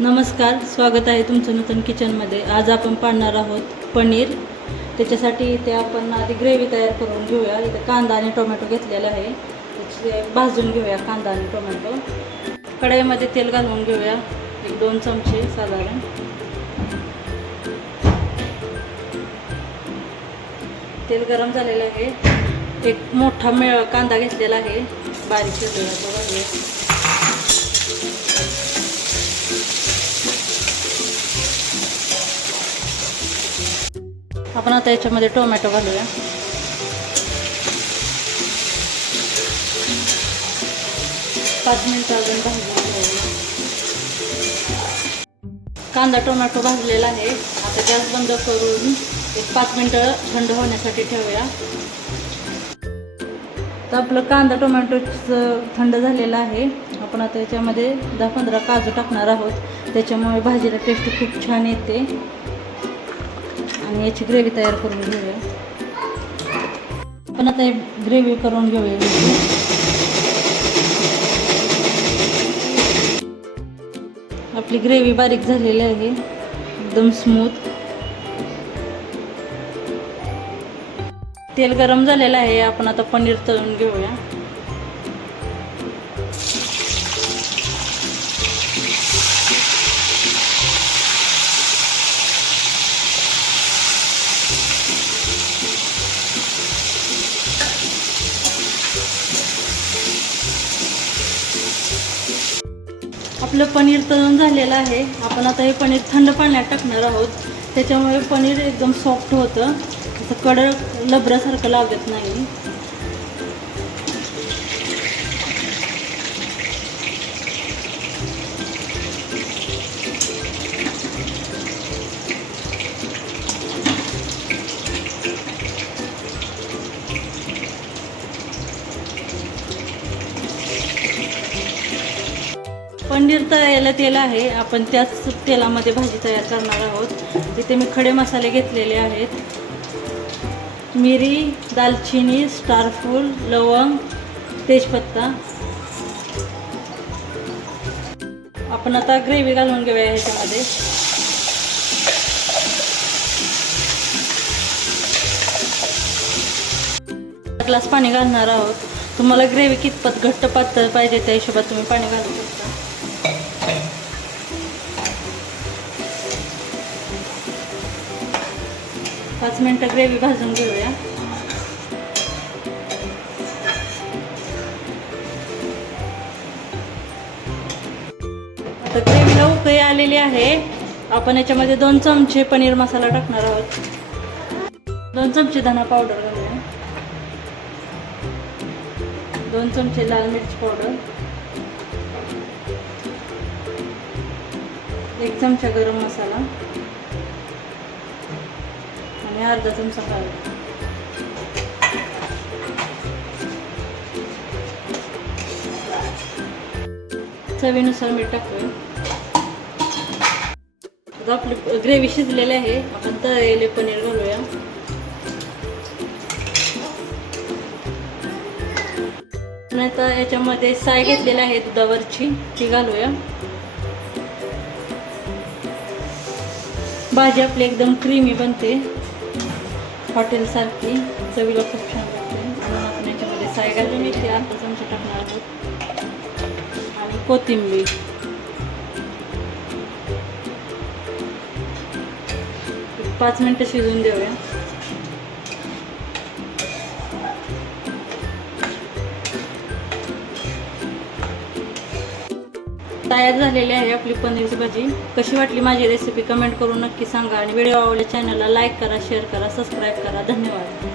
नमस्कार, स्वागत आहे तुमचं नूतन किचनमध्ये। आज आपण पाहणार आहोत पनीर। त्याच्यासाठी इथे आपण आधी ग्रेव्ही तयार करून घेऊया। इथे कांदा आणि टोमॅटो घेतलेला आहे, त्याचे भाजून घेऊया कांदा आणि टोमॅटो। कढईमध्ये तेल घालून घेऊया, 1-2 चमचे साधारण। तेल गरम झालेलं आहे। एक मोठा कांदा घेतलेला आहे, बारीक चिरलेला, तो घालूया। आपण आता याच्यामध्ये टोमॅटो घालूया। पाच मिनिट अजून भाजून घेऊया। कांदा टोमॅटो भाजलेला आहे। आता गॅस बंद करून 5 मिनिटं थंड होण्यासाठी ठेवूया। तर आपलं कांदा टोमॅटो थंड झालेला आहे। आपण आता याच्यामध्ये 10-15 काजू टाकणार आहोत, त्याच्यामुळे भाजीला टेस्ट खूप छान येते। आणि याची ग्रेव्ही तयार करून घेऊया। आपण आता ग्रेव्ही करून घेऊया। आपली ग्रेव्ही बारीक झालेली आहे, एकदम स्मूथ। तेल गरम झालेलं आहे। आपण आता पनीर तळून घेऊया। आपलं पनीर तळून झालेलं आहे। आपण आता हे पनीर थंड पाण्यात टाकणार आहोत, त्याच्यामुळे पनीर एकदम सॉफ्ट होतं, असं कडक लबरासारखं लागत नाही। पनीर तळायला तेल आहे, आपण त्याच तेलामध्ये भाजी तयार करणार आहोत। इथे मी खडे मसाले घेतलेले आहेत, मिरी, दालचिनी, स्टारफूल, लवंग, तेजपत्ता। आपण आता ग्रेव्ही घालून घेऊया ह्याच्यामध्ये। ग्लास पाणी घालणार आहोत। तुम्हाला ग्रेव्ही कितपत घट्ट पातळ पाहिजे त्या हिशोबात तुम्ही पाणी घालू शकता। 5 मिनिटं ग्रेव्ही भाजून घेऊया। आता ग्रेव्हीला उकळी आलेली आहे। आपण याच्यामध्ये 2 चमचे पनीर मसाला टाकणार आहोत। 2 चमचे धना पावडर घालूया, 2 चमचे लाल मिरची पावडर, 1 चमचा गरम मसाला आणि अर्धा चमचा हळद। चवीनुसार मीठ टाकूया। आता आपली ग्रेव्ही शिजलेली आहे। आपण तळलेले पनीर घालूया। आता याच्यामध्ये साय घेतलेली आहे दुधावरची, ती घालूया। भाजी आपली एकदम क्रीमी बनते, हॉटेल सारखी, चवीला खूप छान लागते। म्हणून आपण याच्यामध्ये साय घालून इथे अर्धा चमचा टाकणार आहोत आणि कोथिंबीर। एक 5 मिनिटं शिजून देऊया। तयार झालेली आहे आपली पनीरची भाजी। कशी वाटली माझी रेसिपी कमेंट करून नक्की सांगा आणि व्हिडिओ आवडल्यास चॅनलला लाईक करा, शेअर करा, सबस्क्राईब करा। धन्यवाद।